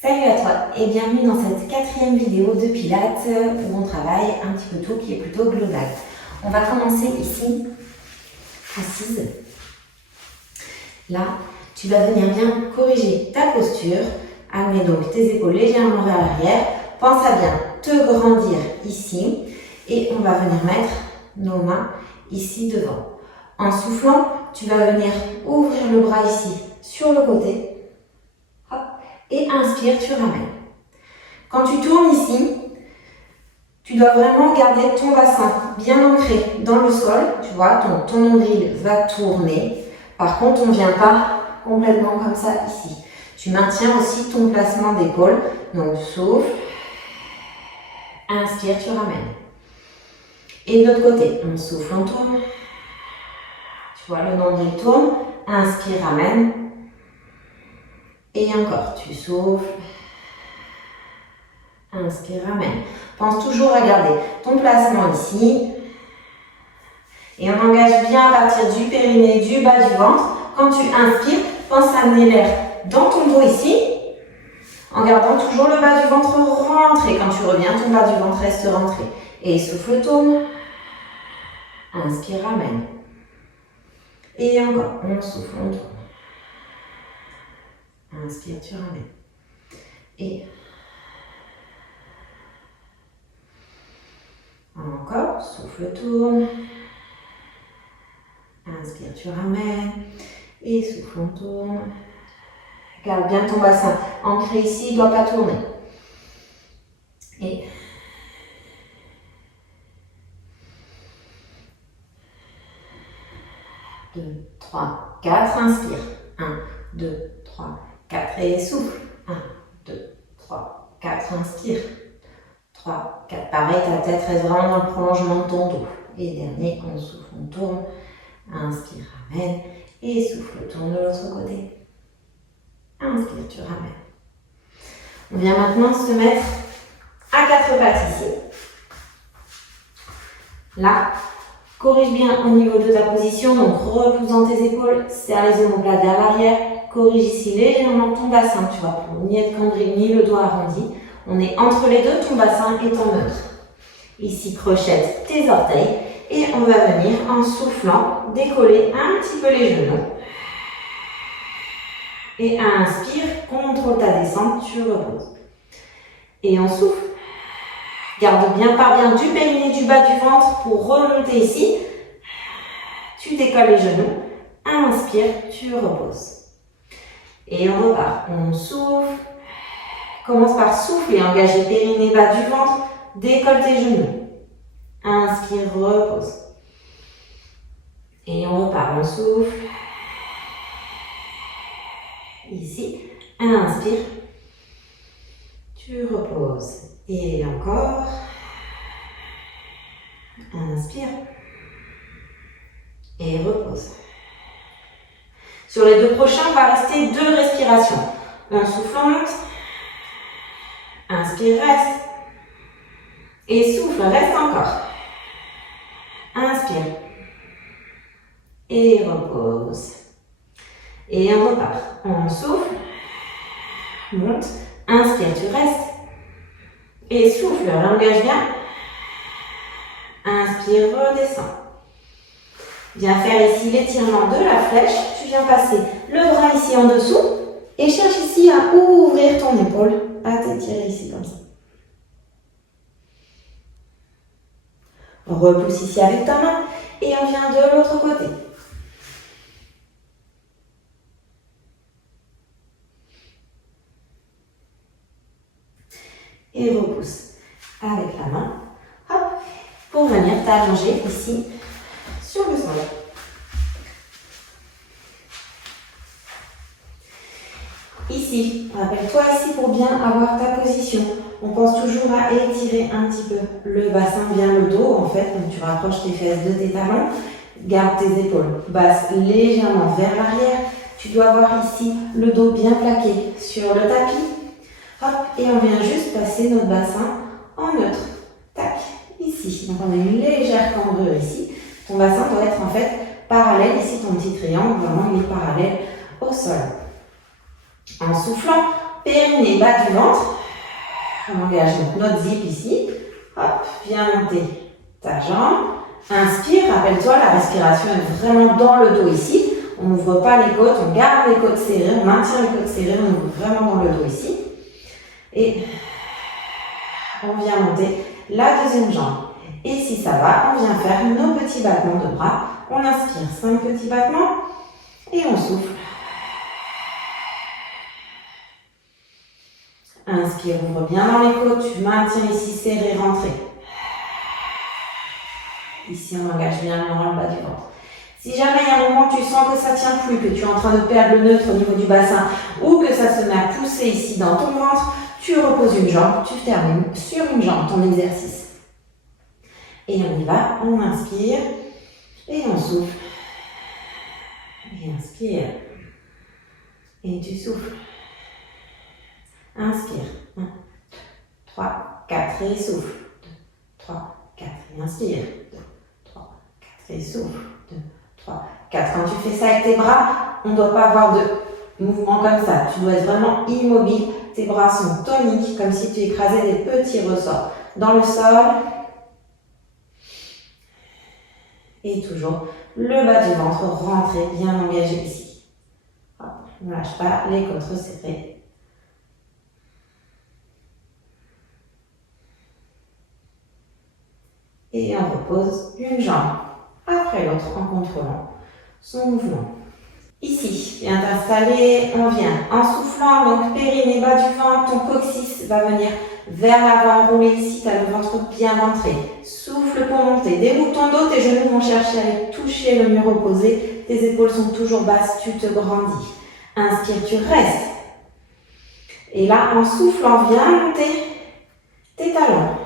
Salut à toi et bienvenue dans cette 4e vidéo de Pilates où on travaille un petit peu tout qui est plutôt global. On va commencer ici, assise. Là, tu vas venir bien corriger ta posture. Amener donc tes épaules légèrement vers l'arrière. Pense à bien te grandir ici et on va venir mettre nos mains ici devant. En soufflant, tu vas venir ouvrir le bras ici sur le côté. Hop. Et inspire, tu ramènes. Quand tu tournes ici, tu dois vraiment garder ton bassin bien ancré dans le sol. Tu vois, ton nombril va tourner. Par contre, on ne vient pas complètement comme ça ici. Tu maintiens aussi ton placement d'épaule. Donc, souffle. Inspire, tu ramènes. Et de l'autre côté, on souffle, on tourne. Tu vois, le nombril tourne. Inspire, ramène. Et encore, tu souffles. Inspire, ramène. Pense toujours à garder ton placement ici. Et on engage bien à partir du périnée, du bas du ventre. Quand tu inspires, pense à amener l'air dans ton dos ici. En gardant toujours le bas du ventre rentré. Quand tu reviens, ton bas du ventre reste rentré. Et souffle, tourne. Inspire, ramène. Et encore, on souffle, on tourne. Inspire, tu ramènes. Et encore, souffle, tourne. Inspire, tu ramènes. Et souffle, on tourne. Garde bien ton bassin ancré ici, il ne doit pas tourner. Et 2, 3, 4, inspire. 1, 2, 3, 4 et souffle. 1, 2, 3, 4, inspire. 3, 4, pareil, ta tête reste vraiment dans le prolongement de ton dos. Et dernier, on souffle, on tourne. Inspire, ramène. Et souffle, tourne de l'autre côté. Inspire, tu ramènes. On vient maintenant se mettre à 4 pattes ici. Là, corrige bien au niveau de ta position. Donc, repousse dans tes épaules. Serre les omoplates vers l'arrière. Corrige ici légèrement ton bassin. Tu vois, pour ni être cambré, ni le dos arrondi. On est entre les deux, ton bassin est en neutre. Ici, crochette tes orteils. Et on va venir, en soufflant, décoller un petit peu les genoux. Et inspire, contrôle ta descente, tu reposes. Et on souffle. Garde bien, pars bien du périnée, du bas du ventre pour remonter ici. Tu décolles les genoux. Inspire, tu reposes. Et on repart. On souffle. Commence par souffler, engager périnée, bas du ventre. Décolle tes genoux. Inspire, repose. Et on repart. On souffle. Ici, inspire, tu reposes. Et encore, inspire et repose. Sur les deux prochains, on va rester 2 respirations. On souffle, on monte, inspire, reste, et souffle, reste encore. Inspire et repose. Et on repart. On souffle, monte, inspire, tu restes. Et souffle, engage bien. Inspire, redescends. Viens faire ici l'étirement de la flèche. Tu viens passer le bras ici en dessous. Et cherche ici à ouvrir ton épaule, à t'étirer ici comme ça. On repousse ici avec ta main. Et on vient de l'autre côté. Et repousse avec la main, hop, pour venir t'allonger ici sur le sol. Ici, rappelle-toi ici pour bien avoir ta position. On pense toujours à étirer un petit peu le bassin, bien le dos en fait, donc tu rapproches tes fesses de tes talons, garde tes épaules basses légèrement vers l'arrière. Tu dois avoir ici le dos bien plaqué sur le tapis. Hop, et on vient juste passer notre bassin en neutre. Tac, ici. Donc on a une légère cambrure ici. Ton bassin doit être en fait parallèle. Ici, ton petit triangle, vraiment, il est parallèle au sol. En soufflant, périnée, bas du ventre. On engage donc notre zip ici. Hop, viens monter ta jambe. Inspire, rappelle-toi, la respiration est vraiment dans le dos ici. On n'ouvre pas les côtes, on garde les côtes serrées, on maintient les côtes serrées, on ouvre vraiment dans le dos ici. Et on vient monter la deuxième jambe. Et si ça va, on vient faire nos petits battements de bras. On inspire 5 petits battements et on souffle. Inspire, ouvre bien dans les côtes, tu maintiens ici serré, rentré. Ici, on engage bien dans le bas du ventre. Si jamais il y a un moment où tu sens que ça ne tient plus, que tu es en train de perdre le neutre au niveau du bassin ou que ça se met à pousser ici dans ton ventre, tu reposes une jambe, tu termines sur une jambe ton exercice. Et on y va, on inspire et on souffle. Et inspire. Et tu souffles. Inspire. 1, 2, 3, 4 et souffle. 2, 3, 4 et inspire. 2, 3, 4 et souffle. 2, 3, 4. Quand tu fais ça avec tes bras, on ne doit pas avoir de mouvement comme ça. Tu dois être vraiment immobile. Tes bras sont toniques, comme si tu écrasais des petits ressorts dans le sol. Et toujours le bas du ventre rentré, bien engagé ici. Hop, ne lâche pas, les côtes resserrées. Et on repose une jambe après l'autre en contrôlant son mouvement. Ici, viens t'installer, on vient en soufflant, donc périnée, bas du ventre, ton coccyx va venir vers l'avant, rouler ici, tu as le ventre bien rentré. Souffle pour monter, déroule ton dos, tes genoux vont chercher à aller toucher le mur opposé, tes épaules sont toujours basses, tu te grandis. Inspire, tu restes. Et là, en soufflant, viens monter tes talons.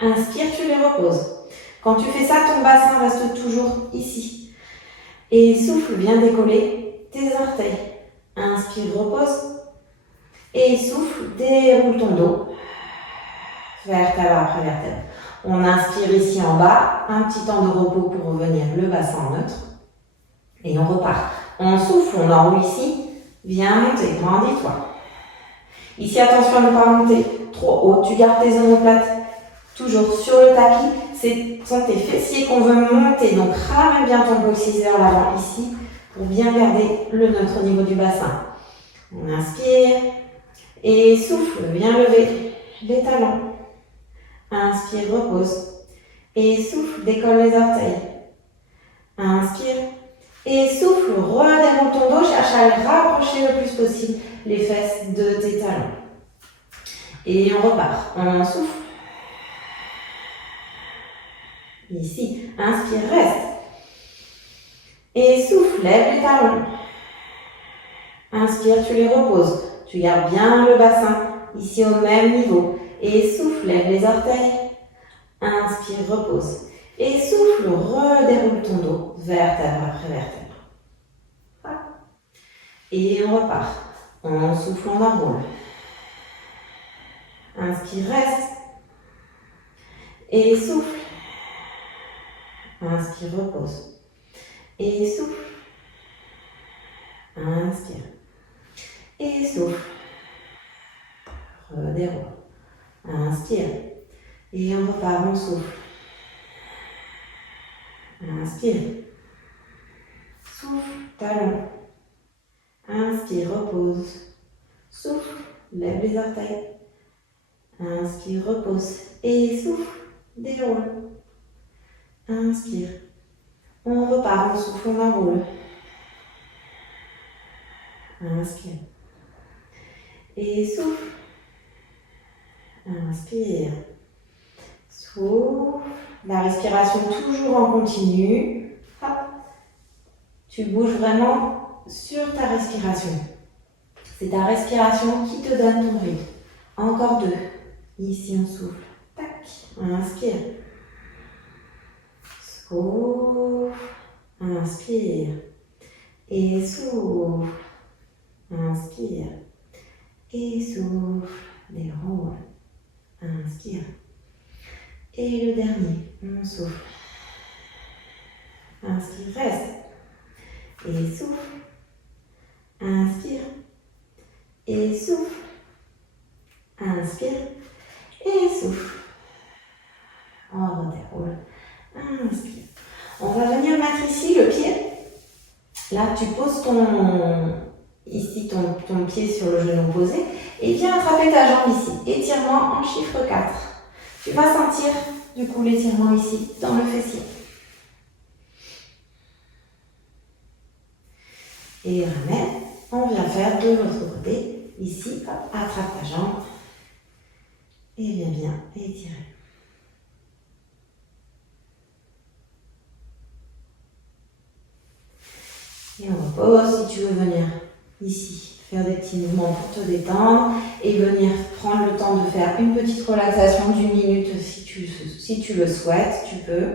Inspire, tu les reposes. Quand tu fais ça, ton bassin reste toujours ici. Et souffle, viens décoller tes orteils. Inspire, repose. Et souffle, déroule ton dos. Vertèbre après vertèbre. On inspire ici en bas, un petit temps de repos pour revenir le bassin en neutre. Et on repart. On souffle, on enroule ici. Viens monter, grandis-toi. Ici, attention à ne pas monter trop haut. Tu gardes tes omoplates toujours sur le tapis. Ce sont tes fessiers qu'on veut monter. Donc, ramène bien ton coccyx vers l'avant ici pour bien garder le neutre au niveau du bassin. On inspire et souffle. Viens lever les talons. Inspire, repose. Et souffle, décolle les orteils. Inspire. Et souffle, redéroule ton dos. Cherche à aller rapprocher le plus possible les fesses de tes talons. Et on repart. On souffle. Ici, inspire, reste. Et souffle, lève les talons. Inspire, tu les reposes. Tu gardes bien le bassin ici au même niveau. Et souffle, lève les orteils. Inspire, repose. Et souffle, redéroule ton dos, vertèbre après vertèbre. Voilà. Et on repart. On souffle, on enroule. Inspire, reste. Et souffle. Inspire, repose. Et souffle. Inspire. Et souffle. Redéroule. Inspire. Et on repart, on souffle. Inspire. Souffle, talon. Inspire, repose. Souffle, lève les orteils. Inspire, repose. Et souffle, déroule. Inspire. On repart, on souffle, on enroule. Inspire. Et souffle. Inspire. Souffle. La respiration toujours en continu. Hop. Tu bouges vraiment sur ta respiration. C'est ta respiration qui te donne ton rythme. Encore 2. Ici, on souffle. Tac. Inspire. Souffle. Inspire. Et souffle. Inspire. Et souffle. Déroule. Inspire. Et le dernier, on souffle. Inspire, reste. Et souffle. Inspire. et souffle. Inspire et souffle. On redéroule. Inspire. On va venir mettre ici le pied. Là, tu poses ton pied sur le genou posé et viens attraper ta jambe ici. Étirement en chiffre 4. Tu vas sentir du coup l'étirement ici dans le fessier. Et ramène. On vient faire de l'autre côté. Ici, hop, attrape ta jambe. Et viens bien étirer. Et on repose. Si tu veux venir ici, faire des petits mouvements pour te détendre et venir prendre le temps de faire une petite relaxation d'1 minute si tu le souhaites, tu peux.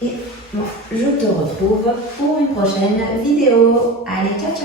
Et bon, je te retrouve pour une prochaine vidéo. Allez, ciao, ciao!